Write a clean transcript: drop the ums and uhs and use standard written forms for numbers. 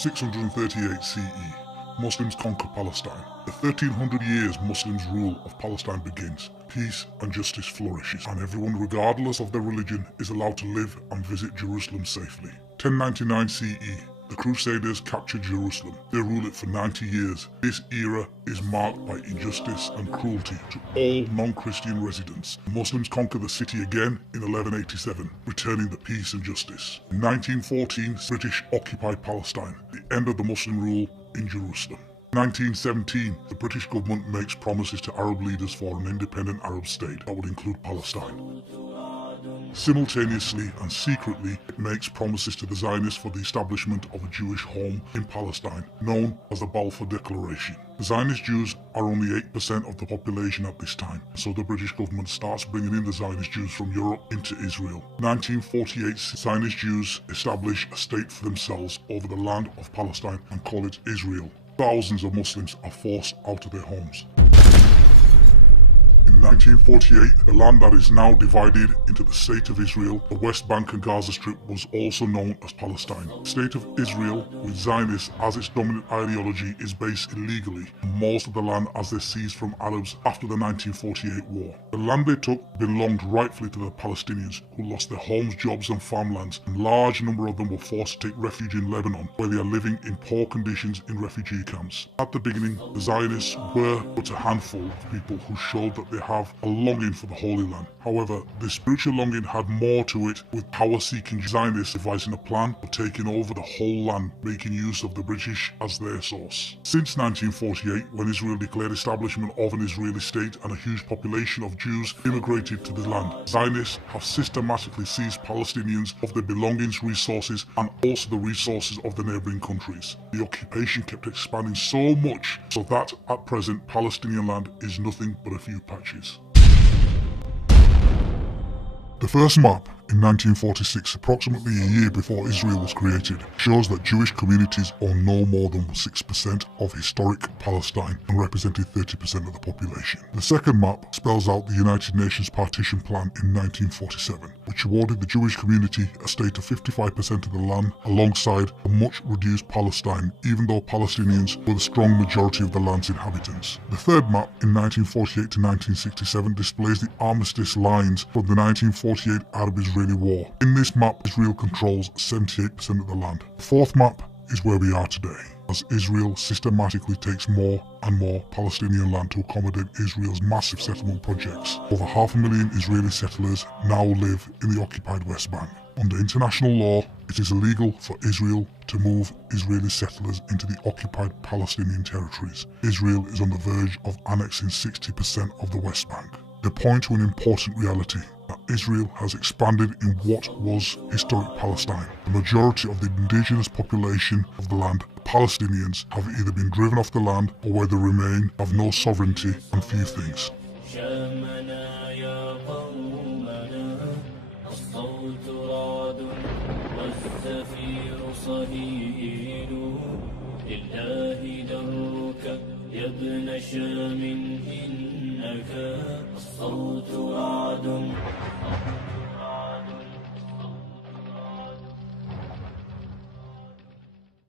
638 CE, Muslims conquer Palestine. The 1300 years Muslims' rule of Palestine begins. Peace and justice flourishes, and everyone, regardless of their religion, is allowed to live and visit Jerusalem safely. 1099 CE, the Crusaders capture Jerusalem. They rule it for 90 years. This era is marked by injustice and cruelty to all non-Christian residents. The Muslims conquer the city again in 1187, returning the peace and justice. In 1914, British occupy Palestine, the end of the Muslim rule in Jerusalem. 1917, the British government makes promises to Arab leaders for an independent Arab state that would include Palestine. Simultaneously and secretly, it makes promises to the Zionists for the establishment of a Jewish home in Palestine, known as the Balfour Declaration. The Zionist Jews are only 8% of the population at this time, so the British government starts bringing in the Zionist Jews from Europe into Israel. 1948, Zionist Jews establish a state for themselves over the land of Palestine and call it Israel. Thousands of Muslims are forced out of their homes. In 1948, the land that is now divided into the State of Israel, the West Bank and Gaza Strip, was also known as Palestine. The State of Israel, with Zionists as its dominant ideology, is based illegally on most of the land as they seized from Arabs after the 1948 war. The land they took belonged rightfully to the Palestinians, who lost their homes, jobs and farmlands, and a large number of them were forced to take refuge in Lebanon, where they are living in poor conditions in refugee camps. At the beginning, the Zionists were but a handful of people who showed that they have a longing for the Holy Land. However, this spiritual longing had more to it, with power-seeking Zionists devising a plan of taking over the whole land, making use of the British as their source. Since 1948, when Israel declared establishment of an Israeli state and a huge population of Jews immigrated to the land, Zionists have systematically seized Palestinians of their belongings, resources, and also the resources of the neighbouring countries. The occupation kept expanding so much so that at present Palestinian land is nothing but a few patches. The first map in 1946, approximately a year before Israel was created, shows that Jewish communities own no more than 6% of historic Palestine and represented 30% of the population. The second map spells out the United Nations Partition Plan in 1947, which awarded the Jewish community a state of 55% of the land alongside a much reduced Palestine, even though Palestinians were the strong majority of the land's inhabitants. The third map in 1948 to 1967 displays the armistice lines from the 1948 Arab-Israeli War. In this map, Israel controls 78% of the land. The fourth map is where we are today, as Israel systematically takes more and more Palestinian land to accommodate Israel's massive settlement projects. Over 500,000 Israeli settlers now live in the occupied West Bank. Under international law, it is illegal for Israel to move Israeli settlers into the occupied Palestinian territories. Israel is on the verge of annexing 60% of the West Bank. They point to an important reality, that Israel has expanded in what was historic Palestine. The majority of the indigenous population of the land, the Palestinians, have either been driven off the land or where they remain have no sovereignty and few things. يا ابن شام إنك الصوت رعد